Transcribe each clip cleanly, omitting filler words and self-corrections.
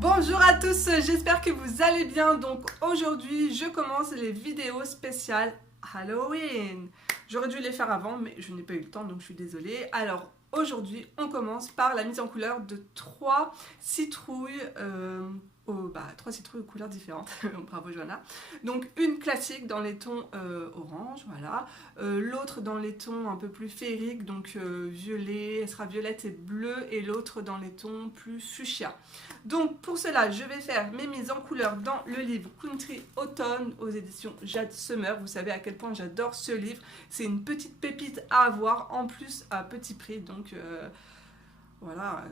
Bonjour à tous, j'espère que vous allez bien. Donc aujourd'hui, je commence les vidéos spéciales Halloween. J'aurais dû les faire avant, mais je n'ai pas eu le temps, donc je suis désolée. Alors aujourd'hui, on commence par la mise en couleur de trois citrouilles. Trois citrouilles aux couleurs différentes. Bravo Johanna. Donc une classique dans les tons orange, voilà. L'autre dans les tons un peu plus féeriques, donc violet, elle sera violette et bleu, et l'autre dans les tons plus fuchsia. Donc pour cela, je vais faire mes mises en couleur dans le livre Country Automne aux éditions Jade Summer. Vous savez à quel point j'adore ce livre. C'est une petite pépite à avoir, en plus à petit prix. Donc voilà,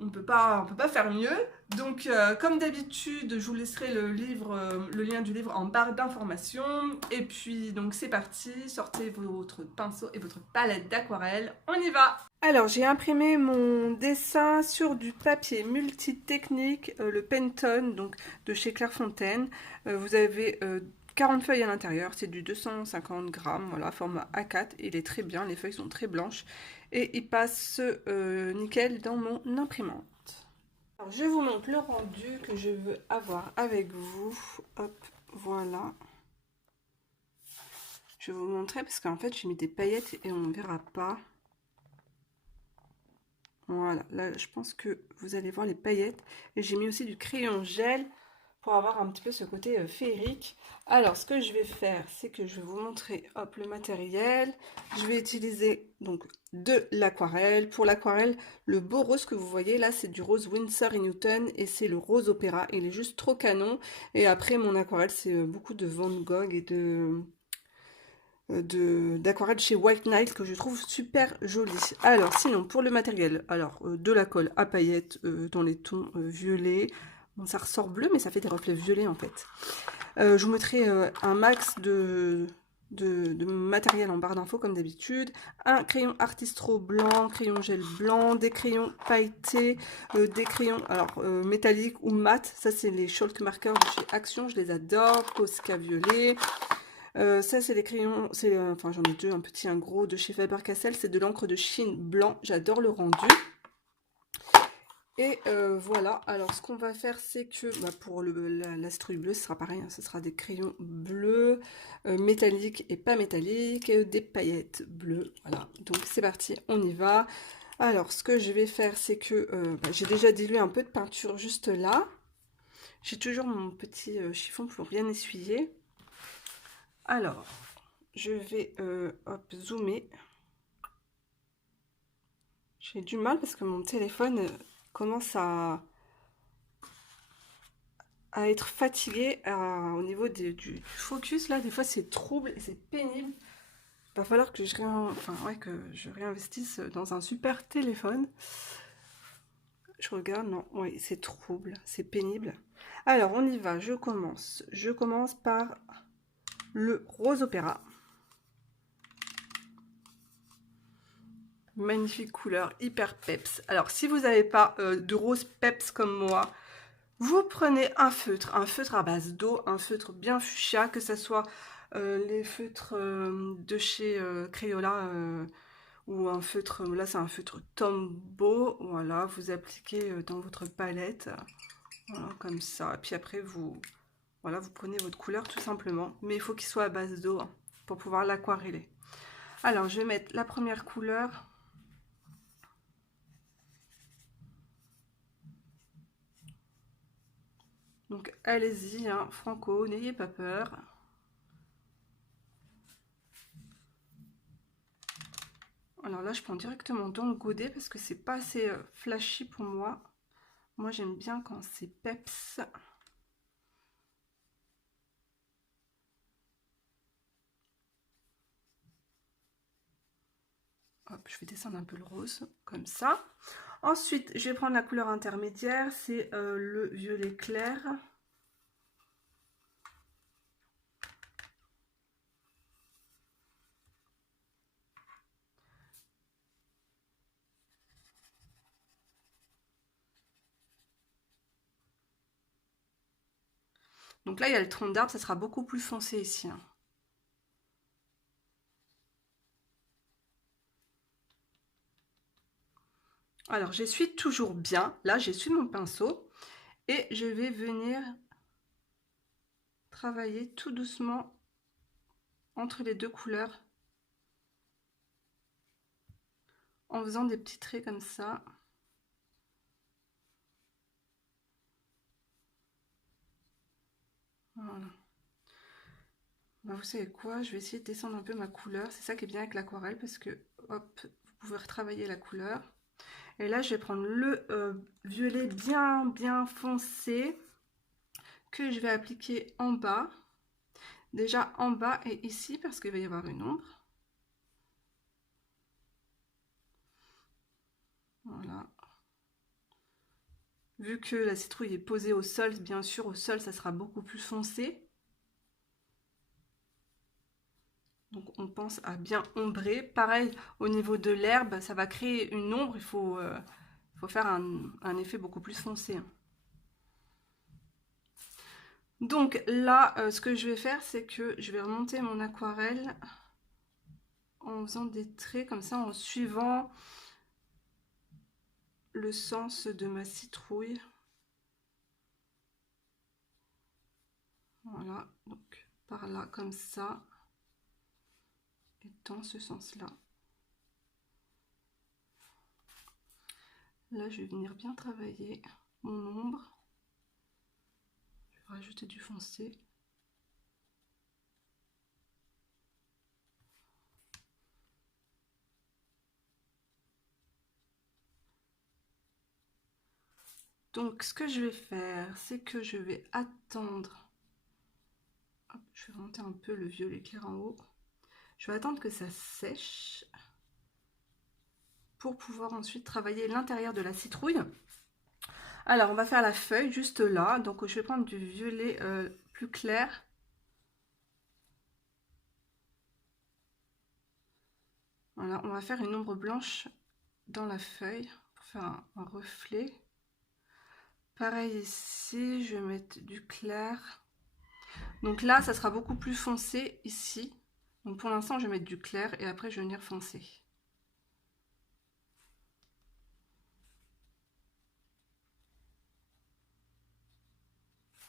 on ne peut pas faire mieux. Donc comme d'habitude, je vous laisserai le lien du livre en barre d'informations. Et puis donc c'est parti, sortez votre pinceau et votre palette d'aquarelle. On y va! Alors, j'ai imprimé mon dessin sur du papier multitechnique, le Pentone, donc de chez Clairefontaine. Vous avez 40 feuilles à l'intérieur, c'est du 250 grammes, voilà, format A4. Il est très bien, les feuilles sont très blanches et il passe nickel dans mon imprimante. Alors, je vous montre le rendu que je veux avoir avec vous. Hop, voilà. Je vais vous montrer parce qu'en fait, j'ai mis des paillettes et on ne verra pas. Voilà, là je pense que vous allez voir les paillettes. Et j'ai mis aussi du crayon gel pour avoir un petit peu ce côté féerique. Alors ce que je vais faire, c'est que je vais vous montrer hop, le matériel. Je vais utiliser donc de l'aquarelle. Pour l'aquarelle, le beau rose que vous voyez là, c'est du rose Winsor & Newton et c'est le rose opéra. Il est juste trop canon. Et après mon aquarelle, c'est beaucoup de Van Gogh et d'aquarelle chez White Knight que je trouve super jolie. Alors sinon pour le matériel, alors de la colle à paillettes dans les tons violets. Bon, ça ressort bleu mais ça fait des reflets violets en fait. Je vous mettrai un max de matériel en barre d'infos comme d'habitude, un crayon Artistro blanc, crayon gel blanc, des crayons pailletés, des crayons alors métalliques ou mat, ça c'est les chalk markers de chez Action, je les adore, Posca violet. Ça c'est les crayons, enfin j'en ai deux, un petit, un gros de chez Faber-Castell, c'est de l'encre de Chine blanc, j'adore le rendu. Et voilà, alors ce qu'on va faire c'est que pour la citrouille bleue ce sera pareil, hein, ce sera des crayons bleus, métalliques et pas métalliques, des paillettes bleues, voilà, donc c'est parti, on y va. Alors ce que je vais faire c'est que j'ai déjà dilué un peu de peinture juste là, j'ai toujours mon petit chiffon pour bien essuyer. Alors, je vais hop, zoomer. J'ai du mal parce que mon téléphone commence à être fatigué au niveau du focus. Là, des fois, c'est trouble et c'est pénible. Il va falloir que que je réinvestisse dans un super téléphone. Je regarde, non, oui, c'est trouble, c'est pénible. Alors, on y va, je commence. Je commence par le rose opéra. Magnifique couleur, hyper peps. Alors, si vous n'avez pas de rose peps comme moi, vous prenez un feutre à base d'eau, un feutre bien fuchsia, que ce soit les feutres de chez Crayola ou un feutre, là c'est un feutre Tombow, voilà, vous appliquez dans votre palette, voilà, comme ça. Et puis après, voilà, vous prenez votre couleur tout simplement, mais il faut qu'il soit à base d'eau hein, pour pouvoir l'aquareller. Alors, je vais mettre la première couleur. Donc allez-y, hein, franco, n'ayez pas peur. Alors là, je prends directement dans le godet parce que c'est pas assez flashy pour moi. Moi, j'aime bien quand c'est peps. Hop, je vais descendre un peu le rose, comme ça. Ensuite, je vais prendre la couleur intermédiaire, c'est le violet clair. Donc là, il y a le tronc d'arbre, ça sera beaucoup plus foncé ici. Hein. Alors, j'essuie toujours bien. Là, j'essuie mon pinceau. Et je vais venir travailler tout doucement entre les deux couleurs en faisant des petits traits comme ça. Voilà. Ben, vous savez quoi, je vais essayer de descendre un peu ma couleur. C'est ça qui est bien avec l'aquarelle parce que, hop, vous pouvez retravailler la couleur. Et là, je vais prendre le violet bien foncé que je vais appliquer en bas. Déjà en bas et ici parce qu'il va y avoir une ombre. Voilà. Vu que la citrouille est posée au sol, bien sûr, au sol, ça sera beaucoup plus foncé. Donc on pense à bien ombrer. Pareil, au niveau de l'herbe, ça va créer une ombre. Il faut faire un effet beaucoup plus foncé. Donc là, ce que je vais faire, c'est que je vais remonter mon aquarelle en faisant des traits comme ça, en suivant le sens de ma citrouille. Voilà, donc par là, comme ça, et dans ce sens-là. Là, je vais venir bien travailler mon ombre. Je vais rajouter du foncé. Donc, ce que je vais faire, c'est que je vais attendre. Hop, je vais remonter un peu le violet clair en haut. Je vais attendre que ça sèche pour pouvoir ensuite travailler l'intérieur de la citrouille. Alors, on va faire la feuille juste là. Donc, je vais prendre du violet plus clair. Voilà, on va faire une ombre blanche dans la feuille pour faire un reflet. Pareil ici, je vais mettre du clair. Donc là, ça sera beaucoup plus foncé ici. Donc pour l'instant, je vais mettre du clair et après, je vais venir foncer.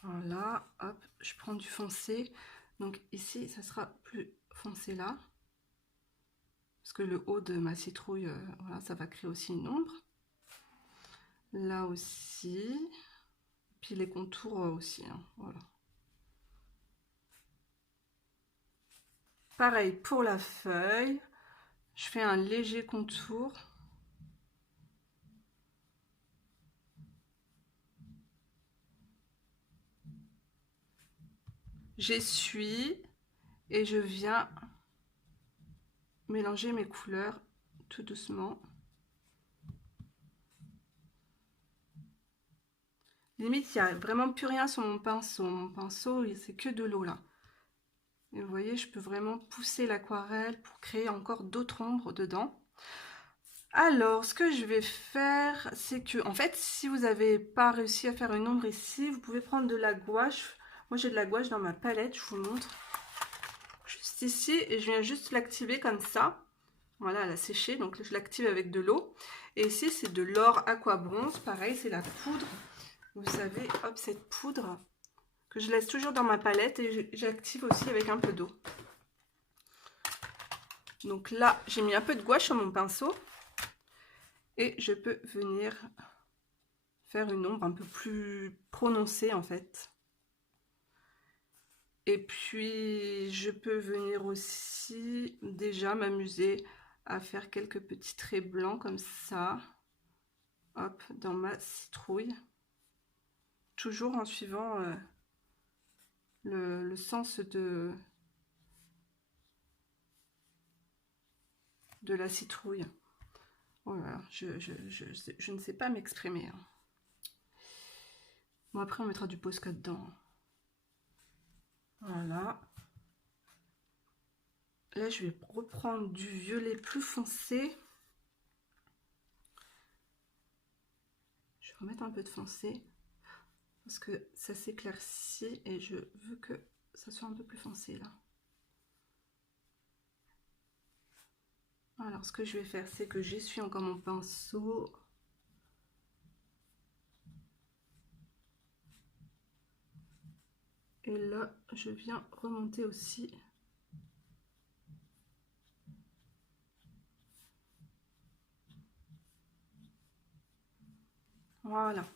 Voilà, hop, je prends du foncé. Donc ici, ça sera plus foncé là. Parce que le haut de ma citrouille, voilà, ça va créer aussi une ombre. Là aussi. Puis les contours aussi, hein, voilà. Pareil pour la feuille. Je fais un léger contour. J'essuie et je viens mélanger mes couleurs tout doucement. Limite, il n'y a vraiment plus rien sur mon pinceau. Mon pinceau, c'est que de l'eau là. Et vous voyez, je peux vraiment pousser l'aquarelle pour créer encore d'autres ombres dedans. Alors, ce que je vais faire, c'est que, en fait, si vous n'avez pas réussi à faire une ombre ici, vous pouvez prendre de la gouache. Moi, j'ai de la gouache dans ma palette, je vous montre. Juste ici, et je viens juste l'activer comme ça. Voilà, elle a séché, donc je l'active avec de l'eau. Et ici, c'est de l'or aqua bronze. Pareil, c'est la poudre. Vous savez, hop, cette poudre que je laisse toujours dans ma palette et j'active aussi avec un peu d'eau. Donc là, j'ai mis un peu de gouache sur mon pinceau et je peux venir faire une ombre un peu plus prononcée en fait. Et puis, je peux venir aussi déjà m'amuser à faire quelques petits traits blancs comme ça, hop, dans ma citrouille. Toujours en suivant le sens de la citrouille. Voilà, je ne sais pas m'exprimer. Hein. Bon, après, on mettra du Posca dedans. Voilà. Là, je vais reprendre du violet plus foncé. Je vais remettre un peu de foncé. Parce que ça s'éclaircit et je veux que ça soit un peu plus foncé là. Alors, ce que je vais faire, c'est que j'essuie encore mon pinceau. Et là, je viens remonter aussi. Voilà.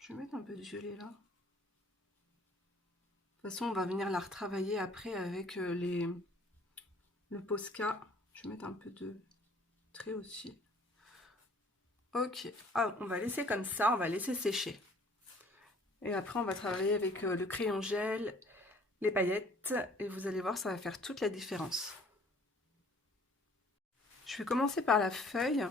Je vais mettre un peu de violet là. De toute façon, on va venir la retravailler après avec le Posca. Je vais mettre un peu de trait aussi. Ok, ah, on va laisser comme ça, on va laisser sécher. Et après, on va travailler avec le crayon gel, les paillettes, et vous allez voir, ça va faire toute la différence. Je vais commencer par la feuille.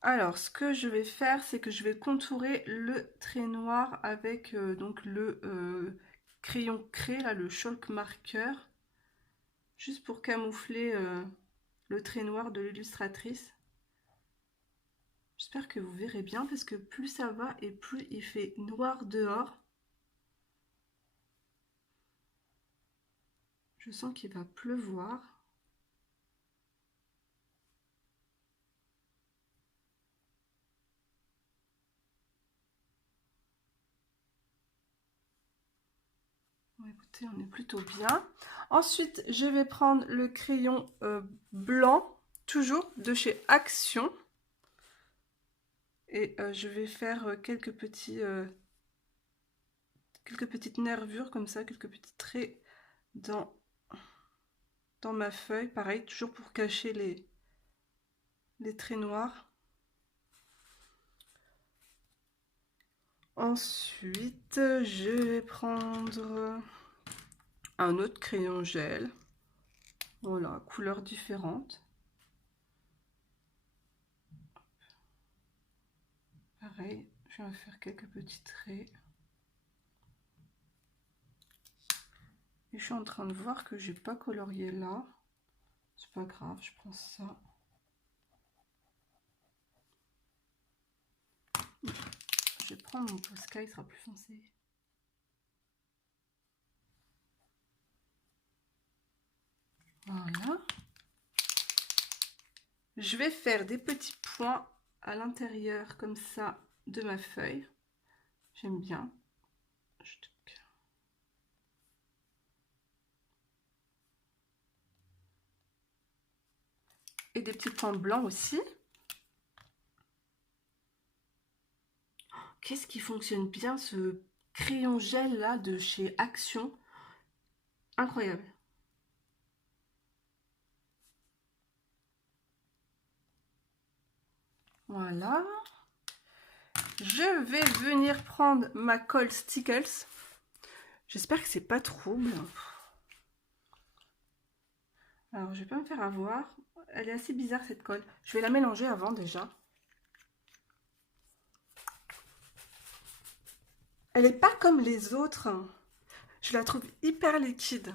Alors, ce que je vais faire, c'est que je vais contourer le trait noir avec donc le crayon craie, là, le chalk marker, juste pour camoufler le trait noir de l'illustratrice. J'espère que vous verrez bien parce que plus ça va et plus il fait noir dehors. Je sens qu'il va pleuvoir. Bon, écoutez, on est plutôt bien. Ensuite, je vais prendre le crayon blanc, toujours de chez Action. Et je vais faire quelques petites nervures comme ça, quelques petits traits dans ma feuille. Pareil, toujours pour cacher les traits noirs. Ensuite, je vais prendre un autre crayon gel. Voilà, couleurs différentes. Pareil, je vais faire quelques petits traits. Et je suis en train de voir que j'ai pas colorié là. C'est pas grave, je prends ça. Je vais prendre mon Posca, il sera plus foncé. Voilà. Je vais faire des petits points à l'intérieur comme ça de ma feuille. J'aime bien. Et des petits points blancs aussi. Qu'est-ce qui fonctionne bien, ce crayon gel là de chez Action. Incroyable. Voilà. Je vais venir prendre ma colle Stickles. J'espère que c'est pas trouble. Alors, je vais pas me faire avoir. Elle est assez bizarre cette colle. Je vais la mélanger avant déjà. Elle est pas comme les autres. Je la trouve hyper liquide.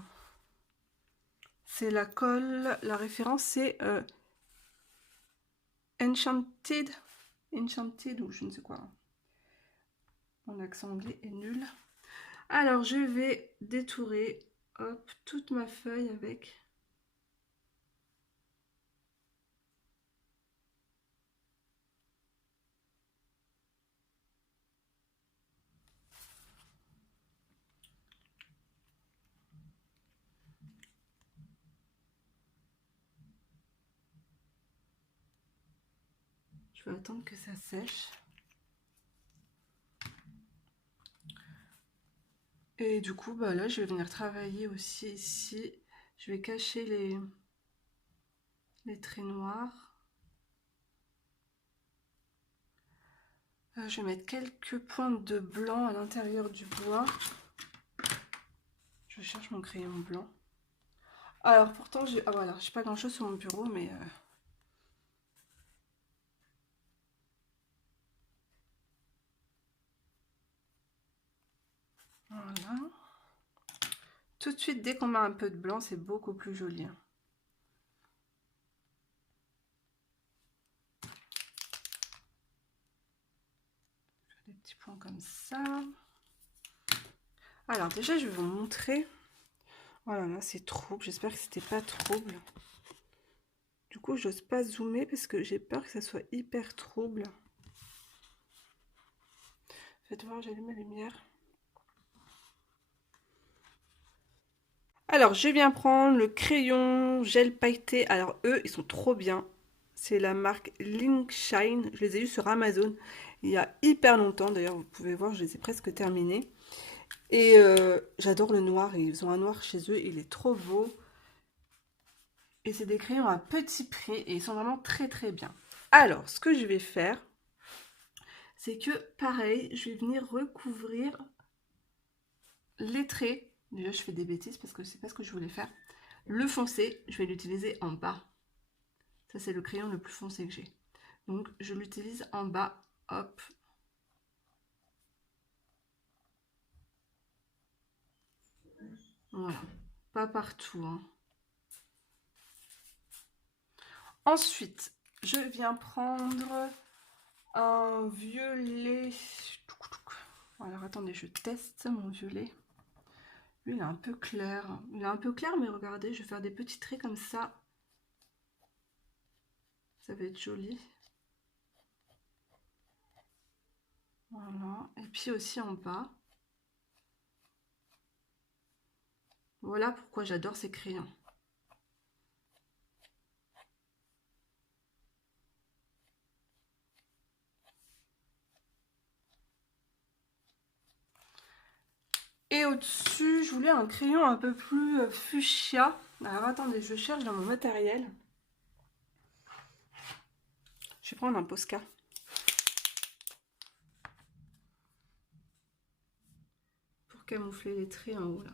C'est la colle, la référence c'est Enchanted ou je ne sais quoi. Mon accent anglais est nul. Alors je vais détourer hop, toute ma feuille avec. Je vais attendre que ça sèche. Et du coup, bah là, je vais venir travailler aussi ici. Je vais cacher les traits noirs. Je vais mettre quelques pointes de blanc à l'intérieur du bois. Je cherche mon crayon blanc. Alors pourtant, j'ai voilà, j'ai pas grand chose sur mon bureau, mais voilà. Tout de suite, dès qu'on met un peu de blanc, c'est beaucoup plus joli. Des petits points comme ça. Alors déjà, je vais vous montrer. Voilà, là c'est trouble. J'espère que c'était pas trouble. Du coup, j'ose pas zoomer parce que j'ai peur que ça soit hyper trouble. Faites voir, j'allume la lumière. Alors, je viens prendre le crayon gel pailleté. Alors, eux, ils sont trop bien. C'est la marque Linkshine. Je les ai eus sur Amazon il y a hyper longtemps. D'ailleurs, vous pouvez voir, je les ai presque terminés. Et j'adore le noir. Ils ont un noir chez eux. Il est trop beau. Et c'est des crayons à petit prix. Et ils sont vraiment très très bien. Alors, ce que je vais faire, c'est que, pareil, je vais venir recouvrir les traits. Déjà, je fais des bêtises parce que c'est pas ce que je voulais faire. Le foncé, je vais l'utiliser en bas. Ça, c'est le crayon le plus foncé que j'ai. Donc, je l'utilise en bas. Hop. Voilà. Pas partout, hein. Ensuite, je viens prendre un violet. Alors, attendez, je teste mon violet. Lui, il est un peu clair. Il est un peu clair, mais regardez, je vais faire des petits traits comme ça. Ça va être joli. Voilà. Et puis aussi en bas. Voilà pourquoi j'adore ces crayons. Et au-dessus, je voulais un crayon un peu plus fuchsia. Alors attendez, je cherche dans mon matériel. Je vais prendre un Posca. Pour camoufler les traits en haut là.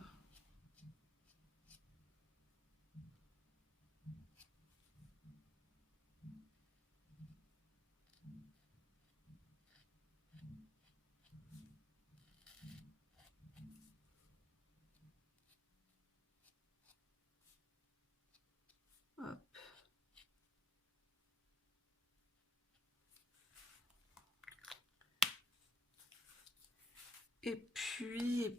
Hop. Et puis,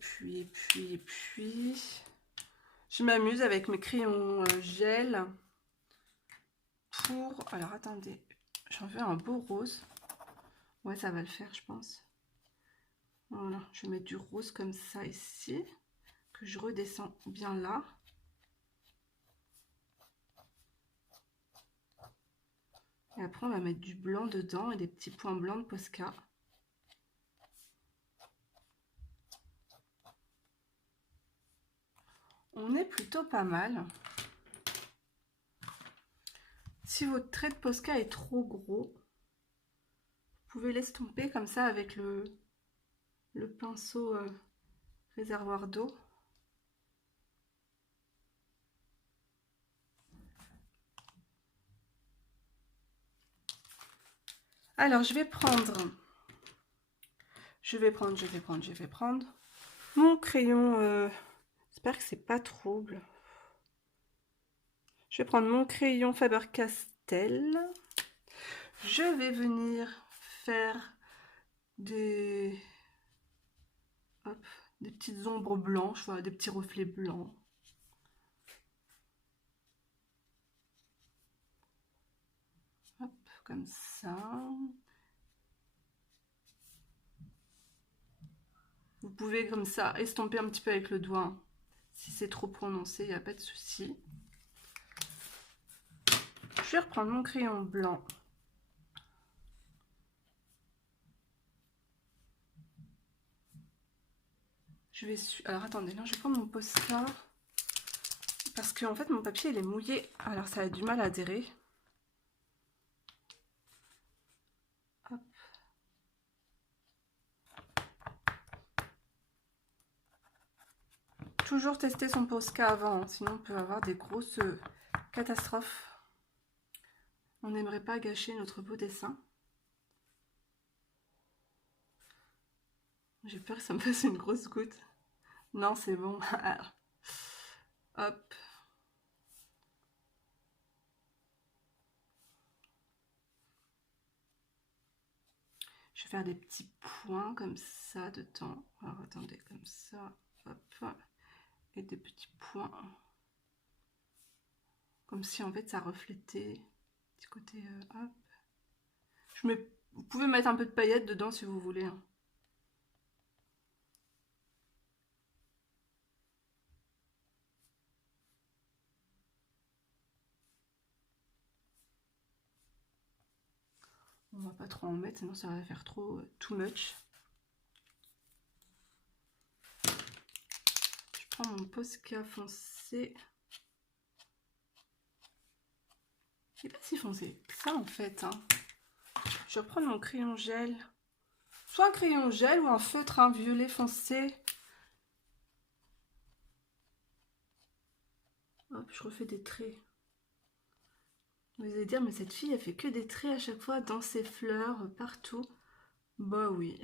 je m'amuse avec mes crayons gel pour... Alors, attendez, j'en veux un beau rose. Ouais, ça va le faire, je pense. Voilà, je vais mettre du rose comme ça ici, que je redescends bien là. Et après, on va mettre du blanc dedans et des petits points blancs de Posca. On est plutôt pas mal. Si votre trait de Posca est trop gros, vous pouvez l'estomper comme ça avec le pinceau réservoir d'eau. Alors, je vais prendre mon crayon. J'espère que c'est pas trouble. Je vais prendre mon crayon Faber-Castell. Je vais venir faire des petites ombres blanches, voilà, des petits reflets blancs. Hop, comme ça. Vous pouvez comme ça estomper un petit peu avec le doigt. Si c'est trop prononcé, il n'y a pas de souci. Je vais reprendre mon crayon blanc. Alors attendez, là je vais prendre mon Posca. Parce qu'en fait mon papier il est mouillé. Alors ça a du mal à adhérer. Hop. Toujours tester son Posca avant, sinon on peut avoir des grosses catastrophes. On n'aimerait pas gâcher notre beau dessin. J'ai peur que ça me fasse une grosse goutte. Non, c'est bon. Alors, hop. Je vais faire des petits points comme ça dedans. Alors attendez, comme ça. Hop. Et des petits points. Comme si en fait ça reflétait. Petit côté hop. Vous pouvez mettre un peu de paillettes dedans si vous voulez. Hein. On va pas trop en mettre, sinon ça va faire trop too much. Je prends mon Posca foncé. Il n'est pas si foncé que ça en fait. Hein. Je vais reprendre mon crayon gel. Soit un crayon gel ou un feutre, un violet foncé. Hop, je refais des traits. Vous allez dire, mais cette fille, elle fait que des traits à chaque fois dans ses fleurs, partout. Bah oui.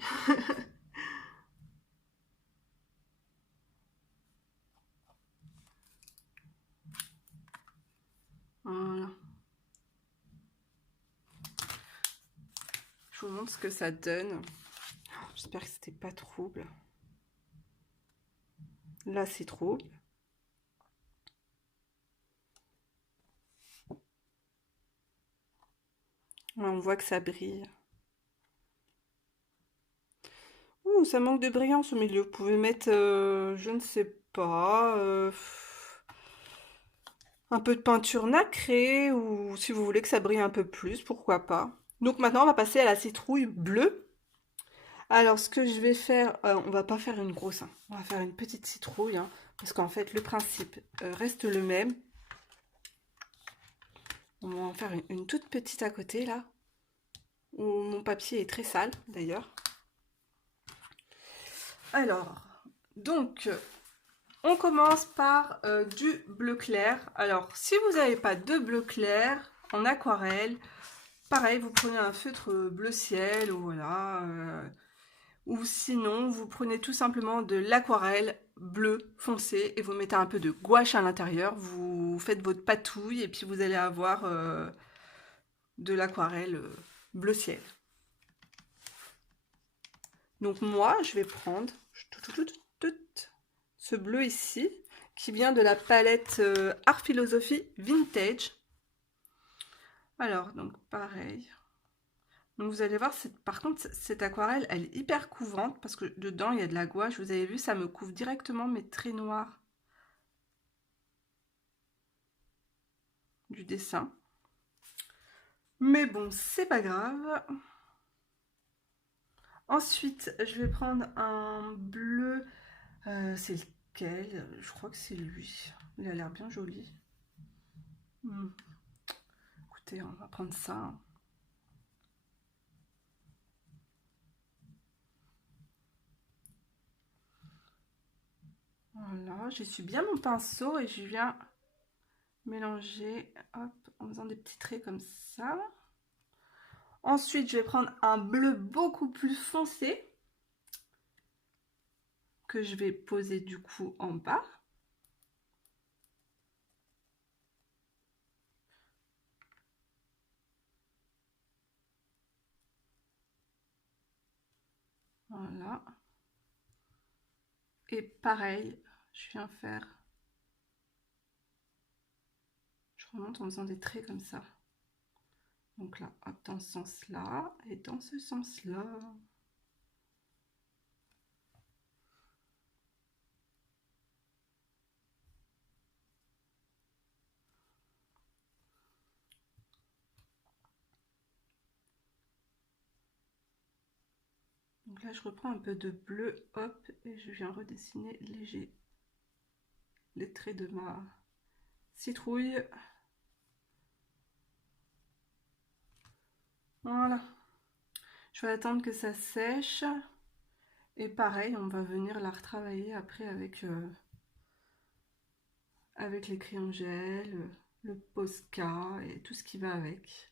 Voilà. Je vous montre ce que ça donne. J'espère que c'était pas trouble. Là, c'est trouble. Là, on voit que ça brille. Ouh, ça manque de brillance au milieu. Vous pouvez mettre, je ne sais pas, un peu de peinture nacrée, ou si vous voulez que ça brille un peu plus, pourquoi pas. Donc maintenant, on va passer à la citrouille bleue. Alors, ce que je vais faire, on va pas faire une grosse, hein. On va faire une petite citrouille, hein, parce qu'en fait, le principe reste le même. On va en faire une toute petite à côté, là, où mon papier est très sale, d'ailleurs. Alors, donc, on commence par du bleu clair. Alors, si vous n'avez pas de bleu clair en aquarelle, pareil, vous prenez un feutre bleu ciel, ou voilà... ou sinon, vous prenez tout simplement de l'aquarelle bleu foncé et vous mettez un peu de gouache à l'intérieur. Vous faites votre patouille et puis vous allez avoir de l'aquarelle bleu ciel. Donc moi, je vais prendre ce bleu ici, qui vient de la palette Art Philosophie Vintage. Alors, donc pareil... Donc vous allez voir, par contre, cette aquarelle, elle est hyper couvrante parce que dedans, il y a de la gouache. Vous avez vu, ça me couvre directement mes traits noirs du dessin. Mais bon, c'est pas grave. Ensuite, je vais prendre un bleu. C'est lequel? Je crois que c'est lui. Il a l'air bien joli. Écoutez, on va prendre ça. Voilà, j'essuie bien mon pinceau et je viens mélanger, hop, en faisant des petits traits comme ça. Ensuite, je vais prendre un bleu beaucoup plus foncé que je vais poser du coup en bas. Voilà. Et pareil, je viens faire... Je remonte en faisant des traits comme ça. Donc là, hop, dans ce sens-là et dans ce sens-là. Donc là, je reprends un peu de bleu, hop, et je viens redessiner léger les traits de ma citrouille. Voilà. Je vais attendre que ça sèche. Et pareil, on va venir la retravailler après avec les crayons gel, le Posca et tout ce qui va avec.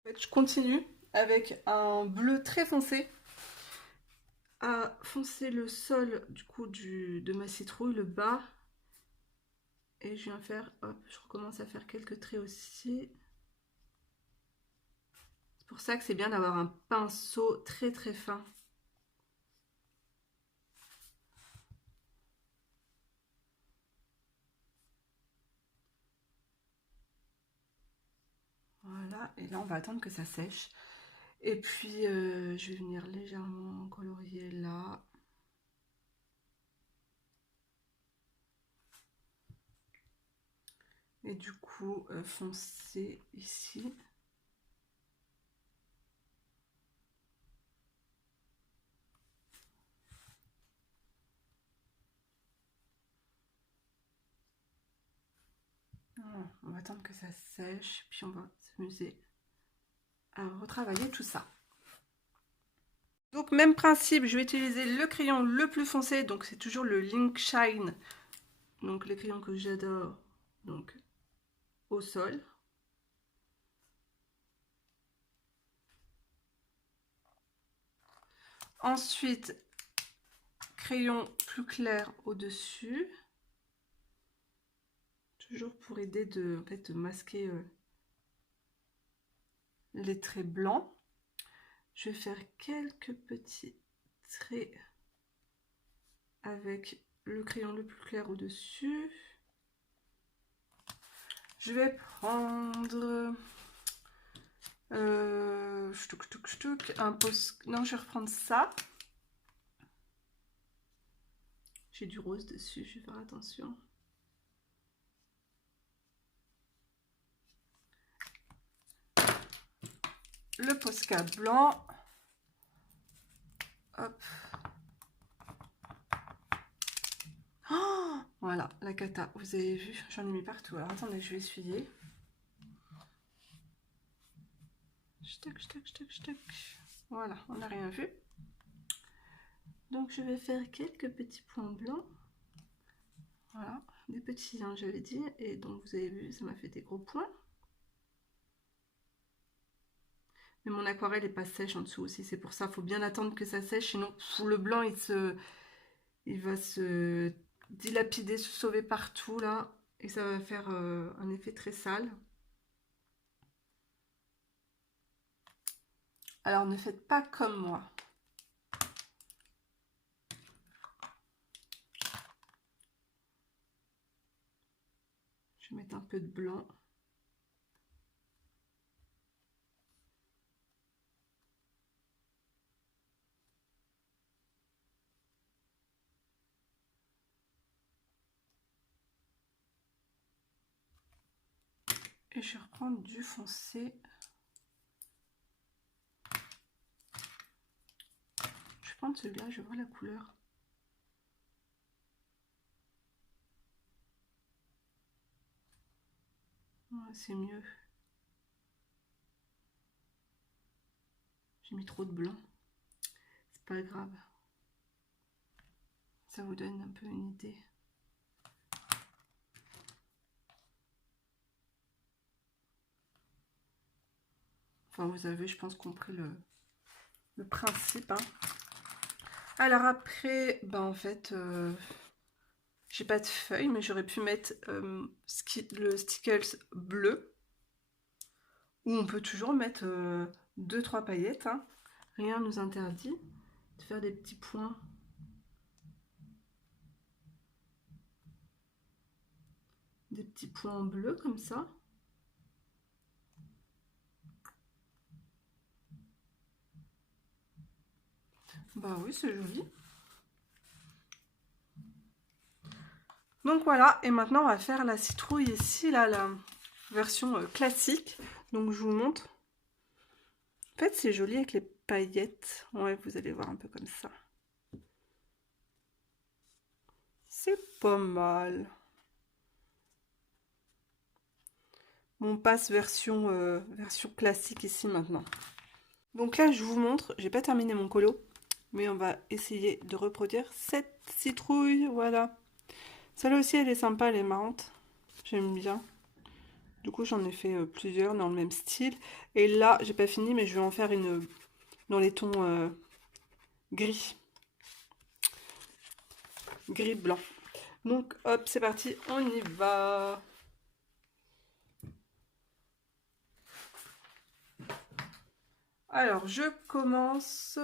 En fait, je continue avec un bleu très foncé à foncer le sol du coup de ma citrouille, le bas. Et je viens faire, hop, je recommence à faire quelques traits aussi. C'est pour ça que c'est bien d'avoir un pinceau très très fin. Voilà, et là on va attendre que ça sèche. Et puis je vais venir légèrement colorier là. et du coup foncé ici. On va attendre que ça sèche, puis on va s'amuser à retravailler tout ça. Donc même principe, je vais utiliser le crayon le plus foncé, donc c'est toujours le Link Shine, donc les crayons que j'adore, donc au sol. Ensuite, crayon plus clair au-dessus, toujours pour aider de masquer les traits blancs. Je vais faire quelques petits traits avec le crayon le plus clair au-dessus. Je vais prendre un post. Non, je vais reprendre ça. J'ai du rose dessus, je vais faire attention. Le Posca blanc. Hop. Oh, voilà, la cata. Vous avez vu, j'en ai mis partout. Alors attendez, je vais essuyer. Voilà, on n'a rien vu. Donc je vais faire quelques petits points blancs. Voilà, des petits, hein, j'avais dit. Et donc vous avez vu, ça m'a fait des gros points. Mais mon aquarelle n'est pas sèche en dessous aussi. C'est pour ça, il faut bien attendre que ça sèche. Sinon, le blanc, il va se dilapider, se sauver partout là. Et ça va faire un effet très sale. Alors ne faites pas comme moi. Je vais mettre un peu de blanc. Et je vais reprendre du foncé. Je vais prendre celui-là, je vois la couleur. Ouais, c'est mieux. J'ai mis trop de blanc. C'est pas grave. Ça vous donne un peu une idée. Enfin, vous avez, je pense, compris le principe. Hein. Alors après, ben en fait, j'ai pas de feuilles, mais j'aurais pu mettre le Stickles bleu. Ou on peut toujours mettre 2-3 paillettes. Hein. Rien ne nous interdit de faire des petits points. Des petits points en bleu comme ça. Bah oui, c'est joli. Donc voilà, et maintenant on va faire la citrouille ici, là, la version classique. Donc je vous montre. En fait, c'est joli avec les paillettes. Ouais, vous allez voir un peu comme ça. C'est pas mal. On passe version classique ici maintenant. Donc là, je vous montre, j'ai pas terminé mon colo, mais on va essayer de reproduire cette citrouille, voilà. Celle-là aussi, elle est sympa, elle est marrante. J'aime bien. Du coup, j'en ai fait plusieurs dans le même style. Et là, j'ai pas fini, mais je vais en faire une dans les tons gris. Gris-blanc. Donc, hop, c'est parti, on y va. Alors, je commence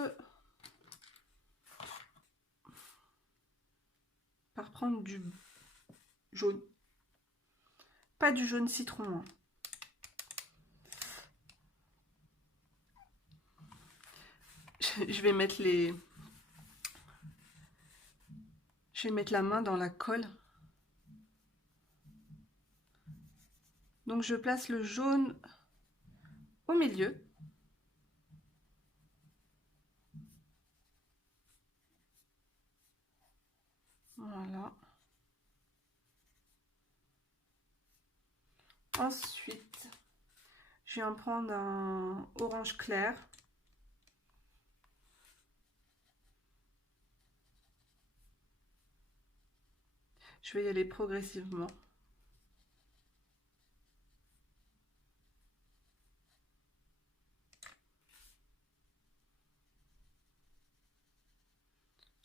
par prendre du jaune. Pas du jaune citron. Hein. Je vais mettre les... Je vais mettre la main dans la colle. Donc je place le jaune au milieu. Voilà. Ensuite, je viens prendre un orange clair. Je vais y aller progressivement.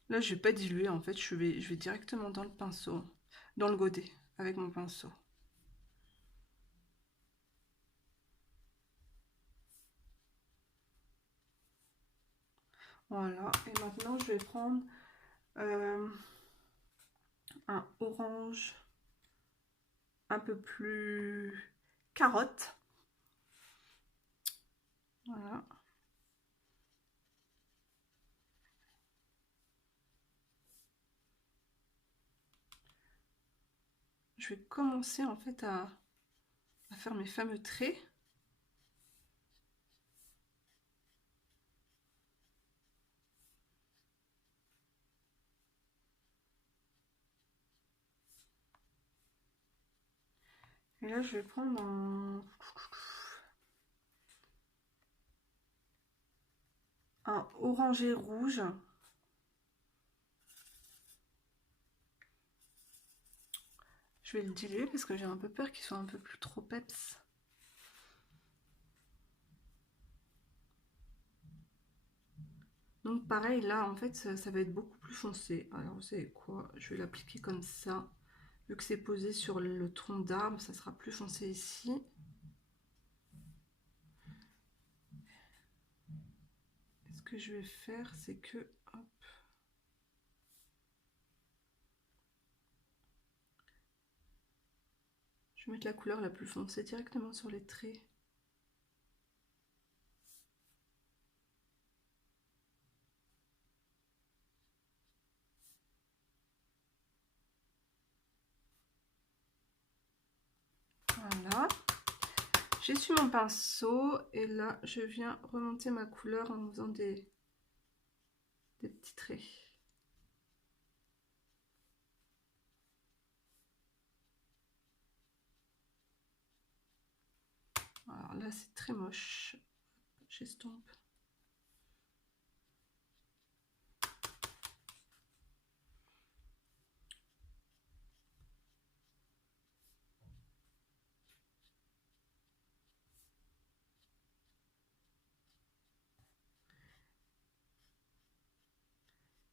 Là, je vais pas diluer, en fait, je vais directement dans le pinceau, dans le godet, avec mon pinceau. Voilà, et maintenant, je vais prendre un orange un peu plus carotte. Voilà. Je vais commencer, en fait, à faire mes fameux traits. Et là, je vais prendre un orangé rouge. Je vais le diluer parce que j'ai un peu peur qu'il soit un peu plus trop peps. Donc pareil, là, en fait, ça va être beaucoup plus foncé. Alors, vous savez quoi? Je vais l'appliquer comme ça. Vu que c'est posé sur le tronc d'arbre, ça sera plus foncé ici. Et ce que je vais faire, c'est que... Hop, je vais mettre la couleur la plus foncée directement sur les traits. Voilà. J'essuie mon pinceau et là, je viens remonter ma couleur en faisant des petits traits. Alors là, c'est très moche. J'estompe.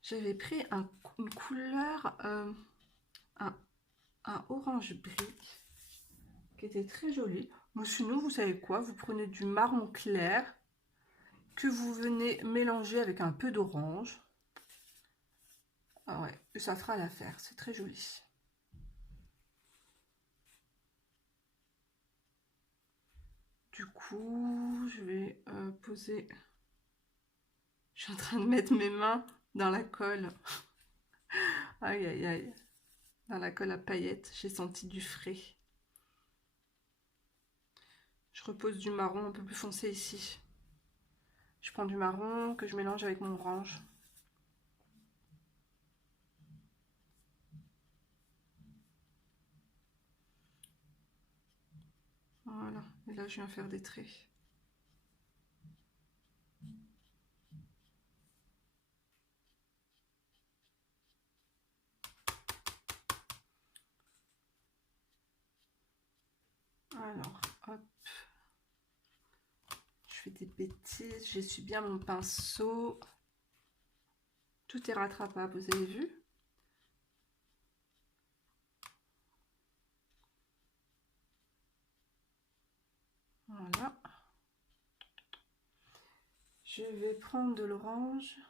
J'avais pris une couleur, un orange brique, qui était très joli. Bon, sinon, vous savez quoi? Vous prenez du marron clair, que vous venez mélanger avec un peu d'orange. Ah ouais, ça fera l'affaire, c'est très joli. Du coup, je vais poser... Je suis en train de mettre mes mains dans la colle. Aïe, aïe, aïe. Dans la colle à paillettes, j'ai senti du frais. Je repose du marron un peu plus foncé ici. Je prends du marron que je mélange avec mon orange. Voilà, et là je viens faire des traits. Alors, hop. Je fais des bêtises, j'essuie bien mon pinceau. Tout est rattrapable, vous avez vu? Voilà. Je vais prendre de l'orange.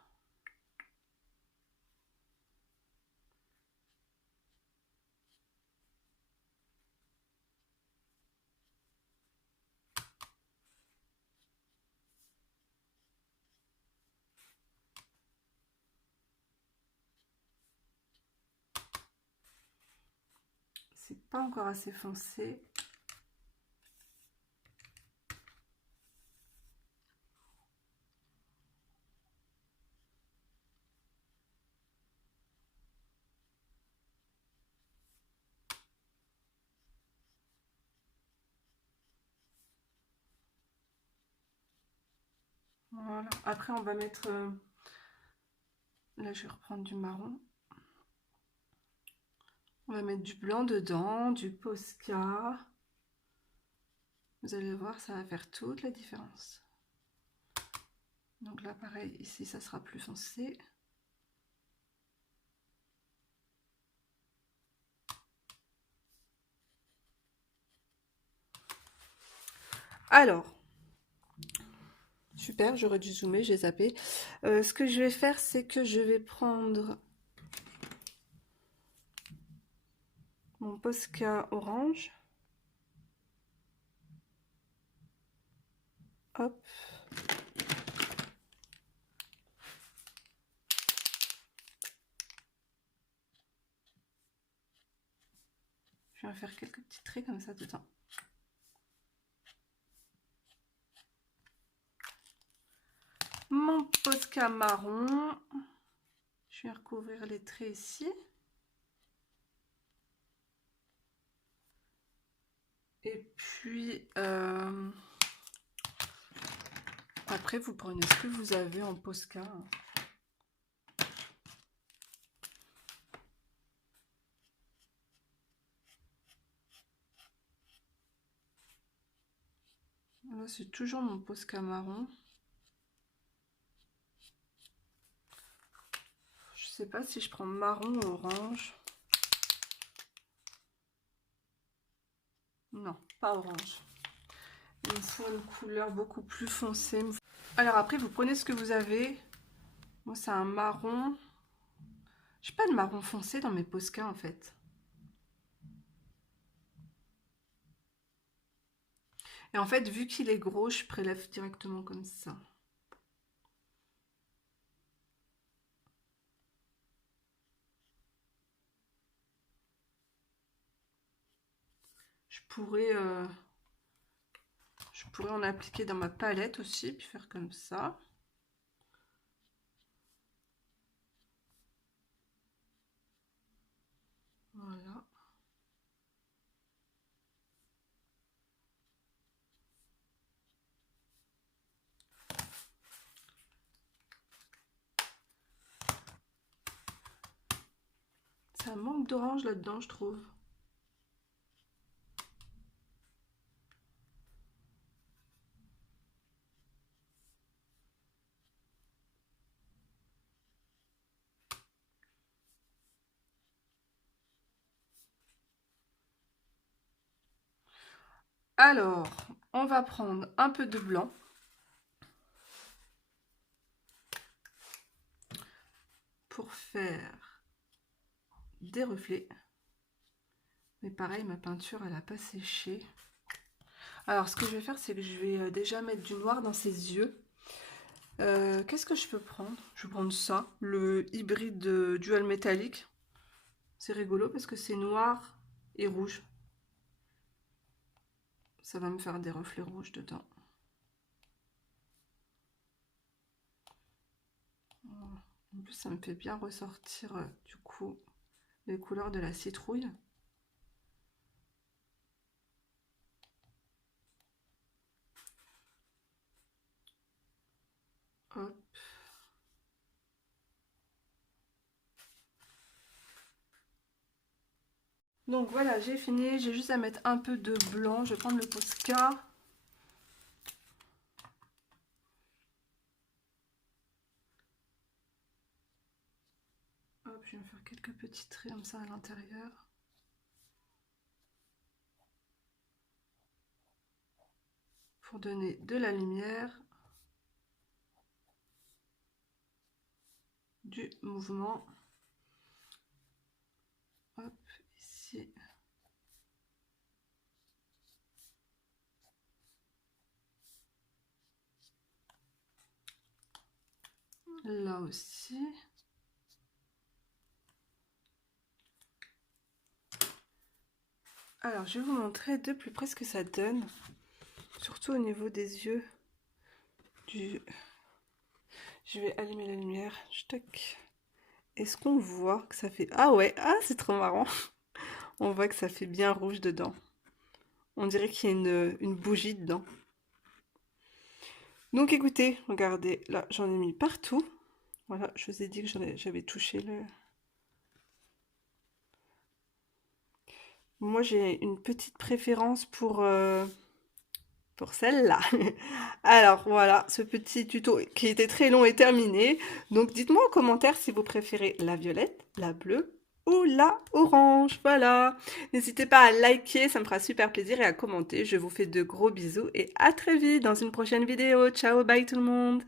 C'est pas encore assez foncé. Voilà. Après, on va mettre... là, je vais reprendre du marron. On va mettre du blanc dedans, du Posca. Vous allez voir, ça va faire toute la différence. Donc là, pareil, ici, ça sera plus foncé. Alors, super, j'aurais dû zoomer, j'ai zappé. Ce que je vais faire, c'est que je vais prendre mon Posca orange. Hop. Je vais faire quelques petits traits comme ça dedans. Mon Posca marron. Je vais recouvrir les traits ici. Et puis, après, vous prenez ce que vous avez en Posca. Là, c'est toujours mon Posca marron. Je sais pas si je prends marron ou orange. Non, pas orange. Il me faut une couleur beaucoup plus foncée. Alors après, vous prenez ce que vous avez. Moi, c'est un marron. J'ai pas de marron foncé dans mes Posca en fait. Et en fait, vu qu'il est gros, je prélève directement comme ça. Je pourrais en appliquer dans ma palette aussi, puis faire comme ça. Voilà. Ça manque d'orange là-dedans, je trouve. Alors, on va prendre un peu de blanc. Pour faire des reflets. Mais pareil, ma peinture, elle n'a pas séché. Alors, ce que je vais faire, c'est que je vais déjà mettre du noir dans ses yeux. Qu'est-ce que je peux prendre? Je vais prendre ça, le hybride dual métallique. C'est rigolo parce que c'est noir et rouge. Ça va me faire des reflets rouges dedans. En plus, ça me fait bien ressortir du coup les couleurs de la citrouille. Hop. Donc voilà, j'ai fini. J'ai juste à mettre un peu de blanc. Je vais prendre le Posca. Hop, je vais me faire quelques petits traits comme ça à l'intérieur. Pour donner de la lumière, du mouvement. Hop, ici. Là aussi. Alors, je vais vous montrer de plus près ce que ça donne. Surtout au niveau des yeux. Je vais allumer la lumière. Tac. Est-ce qu'on voit que ça fait... Ah ouais, ah c'est trop marrant. On voit que ça fait bien rouge dedans. On dirait qu'il y a une bougie dedans. Donc écoutez, regardez, là j'en ai mis partout. Voilà, je vous ai dit que j'avais touché le... Moi j'ai une petite préférence pour celle-là. Alors voilà, ce petit tuto qui était très long est terminé. Donc dites-moi en commentaire si vous préférez la violette, la bleue ou la orange. Voilà. N'hésitez pas à liker, ça me fera super plaisir et à commenter. Je vous fais de gros bisous et à très vite dans une prochaine vidéo. Ciao, bye tout le monde.